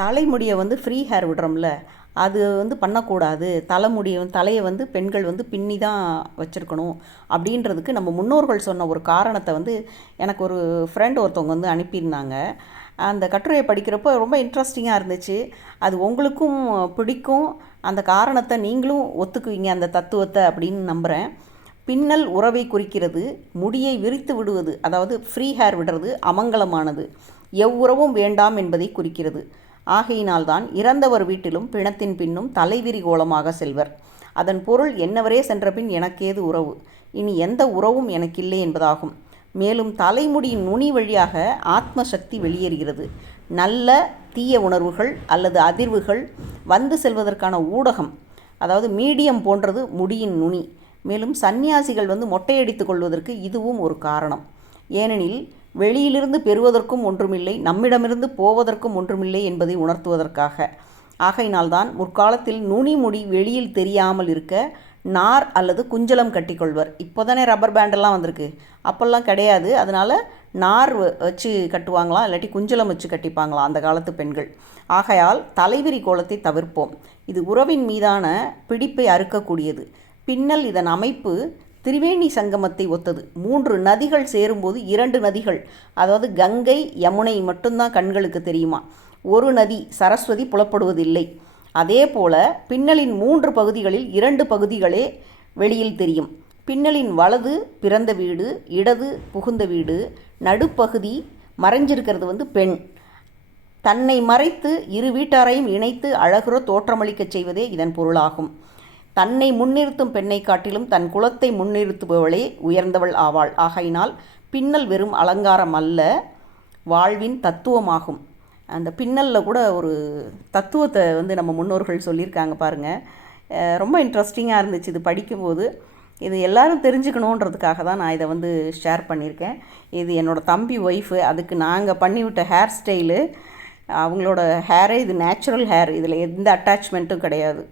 தலைமுடியை வந்து free hair விடுறோம்ல அது வந்து பண்ணக்கூடாது. தலைமுடியை தலையை வந்து பெண்கள் வந்து பின்னி தான் வச்சுருக்கணும். அப்படின்றதுக்கு நம்ம முன்னோர்கள் சொன்ன ஒரு காரணத்தை வந்து எனக்கு ஒரு ஃப்ரெண்ட் ஒருத்தவங்க வந்து அனுப்பியிருந்தாங்க. அந்த கட்டுரையை படிக்கிறப்போ ரொம்ப இன்ட்ரெஸ்டிங்காக இருந்துச்சு. அது உங்களுக்கும் பிடிக்கும். அந்த காரணத்தை நீங்களும் ஒத்துக்குவீங்க அந்த தத்துவத்தை அப்படின்னு நம்புகிறேன் பின்னல் உறவை குறிக்கிறது முடியை விரித்து விடுவது அதாவது ஃப்ரீ ஹேர் விடுறது அமங்கலமானது. எவ்வுறவும் வேண்டாம் என்பதை குறிக்கிறது. ஆகையினால்தான் இறந்தவர் வீட்டிலும் பிணத்தின் பின்னும் தலைவிரி கோலமாக செல்வர். அதன் பொருள் என்னவரே சென்றபின் எனக்கேது உறவு? இனி எந்த உறவும் எனக்கில்லை என்பதாகும். மேலும் தலைமுடியின் நுனி வழியாக ஆத்ம சக்தி வெளியேறுகிறது. நல்ல தீய உணர்வுகள் அல்லது அதிர்வுகள் வந்து செல்வதற்கான ஊடகம் அதாவது மீடியம் போன்றது முடியின் நுனி. மேலும் சந்நியாசிகள் வந்து மொட்டையடித்துக் கொள்வதற்கு இதுவும் ஒரு காரணம். ஏனெனில் வெளியிலிருந்து பெறுவதற்கும் ஒன்றுமில்லை நம்மிடமிருந்து போவதற்கும் ஒன்றுமில்லை என்பதை உணர்த்துவதற்காக. ஆகையினால்தான் முற்காலத்தில் நுனி முடி வெளியில் தெரியாமல் இருக்க நார் அல்லது குஞ்சலம் கட்டிக்கொள்வர். இப்போ தானே ரப்பர் பேண்டெல்லாம் வந்திருக்கு. அப்போல்லாம் கிடையாது. அதனால் நார் வ- வச்சு கட்டுவாங்களாம் இல்லாட்டி குஞ்சலம் வச்சு கட்டிப்பாங்களாம் அந்த காலத்து பெண்கள். ஆகையால் தலைவிரி கோலத்தை தவிர்ப்போம். இது உறவின் மீதான பிடிப்பை அறுக்கக்கூடியது. பின்னல் இதன் அமைப்பு திரிவேணி சங்கமத்தை ஒத்தது. மூன்று நதிகள் சேரும்போது இரண்டு நதிகள் அதாவது கங்கை யமுனை மட்டும்தான் கண்களுக்கு தெரியுமா? ஒரு நதி சரஸ்வதி புலப்படுவதில்லை. அதே போல பின்னலின் மூன்று பகுதிகளில் இரண்டு பகுதிகளே வெளியில் தெரியும். பின்னலின் வலது பிறந்த வீடு இடது புகுந்த வீடு நடுப்பகுதி மறைஞ்சிருக்கிறது வந்து பெண். தன்னை மறைத்து இரு வீட்டாரையும் இணைத்து அழகுற தோற்றமளிக்கச் செய்வதே இதன் பொருளாகும். தன்னை முன்னிறுத்தும் பெண்ணை காட்டிலும் தன் குலத்தை முன்னிறுத்துபவளே உயர்ந்தவள் ஆவாள். ஆகையினால் பின்னல் வெறும் அலங்காரம் அல்ல வாழ்வின் தத்துவமாகும். அந்த பின்னலில் கூட ஒரு தத்துவத்தை வந்து நம்ம முன்னோர்கள் சொல்லியிருக்காங்க பாருங்கள் ரொம்ப இன்ட்ரெஸ்டிங்காக இருந்துச்சு இது படிக்கும்போது. இது எல்லாரும் தெரிஞ்சுக்கணுன்றதுக்காக தான் நான் இதை வந்து ஷேர் பண்ணியிருக்கேன். இது என்னோடய தம்பி ஒய்ஃபு அதுக்கு நாங்கள் பண்ணிவிட்ட ஹேர் ஸ்டைலு அவங்களோட ஹேரே இது நேச்சுரல் ஹேர் இதில் எந்த அட்டாச்மெண்ட்டும் கிடையாது.